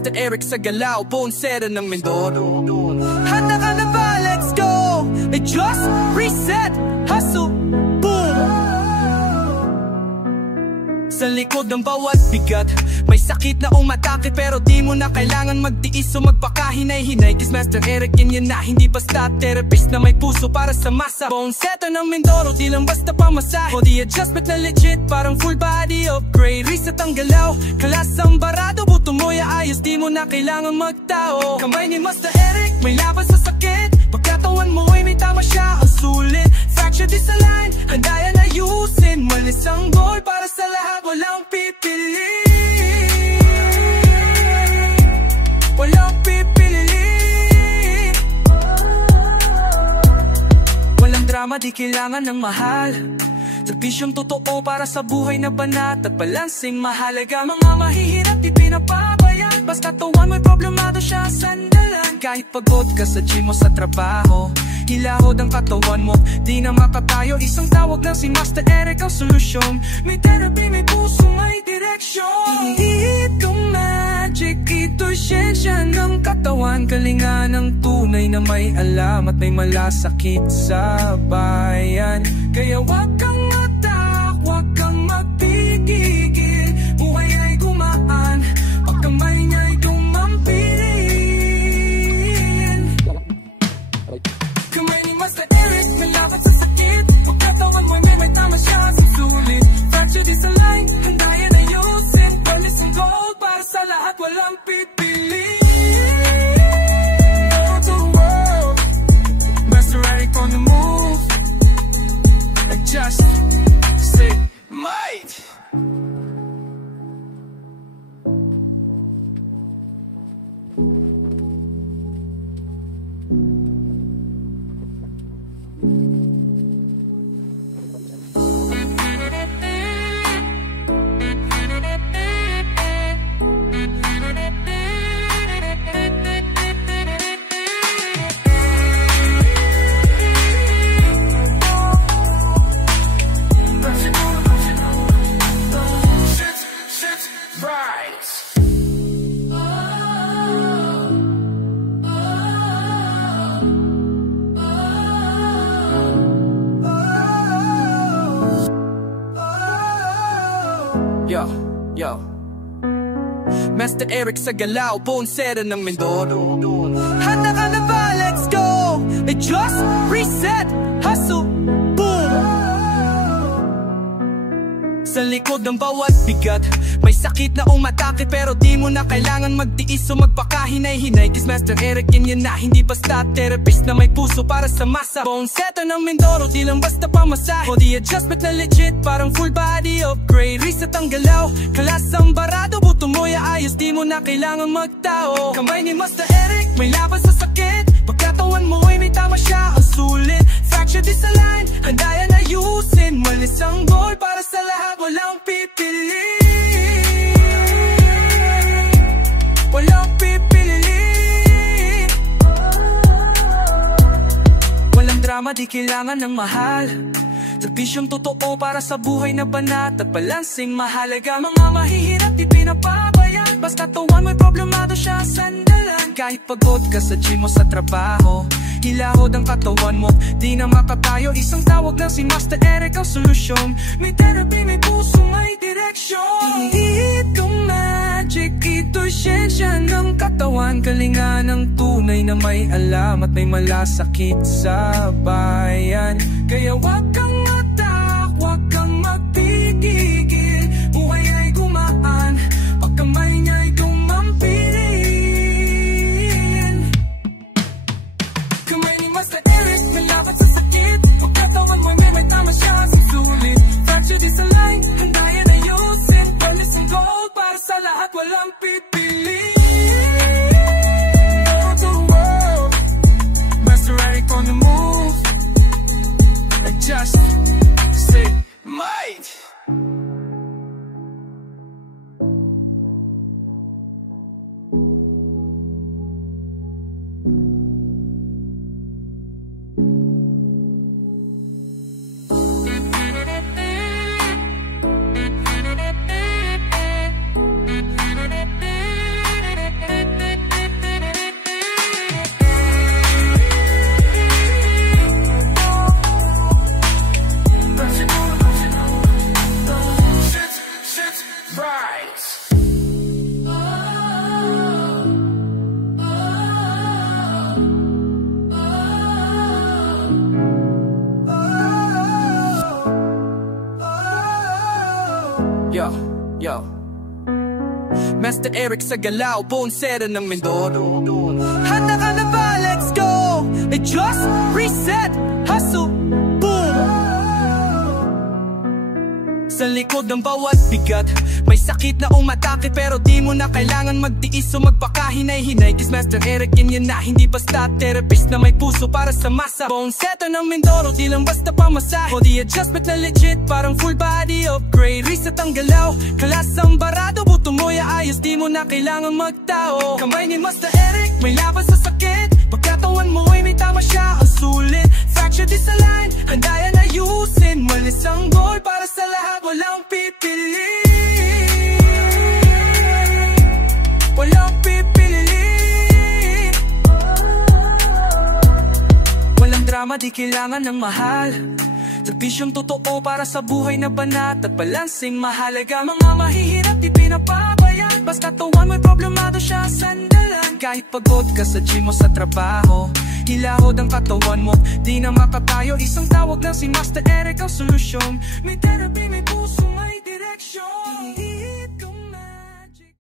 Master Eric sa galaw, Bonsera ng Mindoro. Handa ka na ba? Let's go! Just reset, hustle, boom! Sa likod ng bawat bigat, may sakit na umatake pero di mo na kailangan magtiis o magpakahinay-hinay. Cause Master Eric yan na, hindi basta therapist na may puso para sa masa. Bonsera ng Mindoro, di lang basta pamasahe. Body adjustment na legit, parang full body upgrade. Reset ang galaw, kalas ang barado, buto mo'y ayos, di mo na kailangan magtao. Kamay ni Master Eric, may laban sa sakit. Pagkatawan mo ay may tama siya, ang sulit. Fracture disalign, handa yan ayusin. Malis ang goal para sa lahat, walang pipili. Walang pipili. Walang drama, di kailangan ng mahal. Serbisyong totoo para sa buhay na banat at balansing mahalaga. Mga mahihirap di pinapabayaan, basta tuwan mo'y problemado siya sandalan. Kahit pagod ka sa gym o sa trabaho, hilahod ang katawan mo, di na makatayo. Isang tawag lang si Master Eric ang solusyon. May therapy, may puso, may direksyon. Ito magic, ito'y siyensya ng katawan. Kalinga ng tunay na may alam at may malasakit sa bayan. Kaya wag kang matak, wag kang magpigigil. Buhay ay gumaan, pagkamay niya'y gumampilin. Kamay ni Master Eric, may laban sa sakit. Pagkatawan mo'y may tama siya, susulit. Fracture disalign, handa yan ayusin. Palis ang gold para sa lahat, walang pipili. To the world, Master Eric on the move. Just say might. Yo, Master Eric sa galaw, Bonsera ng Mindoro. Handa ka na ba? Let's go! Just reset, hustle, boom! Sa likod ng bawat bigat, may sakit na umatake pero di mo na kailangan magtiis o magpakahinay-hinay. Cause Master Eric yan na, hindi basta therapist na may puso para sa masa. Bonsera ng Mindoro, di lang basta pamasahe. Body adjustment na legit, parang full body upgrade. Reset ang galaw, kalas ang barado, buto mo'y ayos, di mo na kailangan magtao. Kamay ni Master Eric, may laban sa sakit. Pagkatawan mo ay may tama siya, ang sulit. Fracture disalign, handa yan ayusin. Malis ang goal para sa lahat, walang pipili. Walang pipili. Walang drama, di kailangan ng mahal. Serbisyong totoo para sa buhay na banat at balansing mahalaga. Mga mahihirap di pinapabayaan, basta tuwan mo'y problemado siya sandalan. Kahit pagod ka sa gym o sa trabaho, hilahod ang katawan mo, di na makatayo. Isang tawag lang si Master Eric ang solusyon. May therapy, may puso, may direksyon. Ito magic, ito'y siyensya ng katawan. Kalinga ng tunay na may alam at may malasakit sa bayan. Kaya wag kang matak, wag kang magpigigil. Buhay ay gumaan, pagkamay niya'y gumampilin. Kamay ni Master Eric, may laban sa sakit. Pagkatawan mo'y may tama siya, susulit. Fracture disalign, handa yan ayusin. Palis ang gold para sa lahat, walang pipili. To the world, Master Eric on the move. Just say might. Yo Master Eric sa galaw, Bonsera ng Mindoro. Handa ka na ba? Let's go! Just reset, hustle, boom! Sa likod ng bawat bigat may sakit na umatake, pero di mo na kailangan magtiis o magpakahinay-hinay. Cause Master Eric yan na, hindi basta therapist na may puso para sa masa. Bonsera ng Mindoro, di lang basta pamasahe. Body adjustment na legit, parang full body upgrade. Reset ang galaw, kalas ang barado, buto mo'y ayos, di mo na kailangan magtao. Kamay ni Master Eric, may laban sa sakit. Pagkatawan mo ay may tama siya, ang sulit. Fracture disalign, handa yan ayusin. Malis ang goal para sa lahat, walang pipili. Walang pipili. Walang drama, di kailangan ng mahal. Serbisyong totoo para sa buhay na banat at balansing mahalaga. Mga mahihirap di pinapabayaan, basta tuwan mo'y problemado siya sandalan. Kahit pagod ka sa gym o sa trabaho, hilahod ang katawan mo, di na makatayo. Isang tawag lang si Master Eric ang solusyon. May therapy, may puso, may direksyon.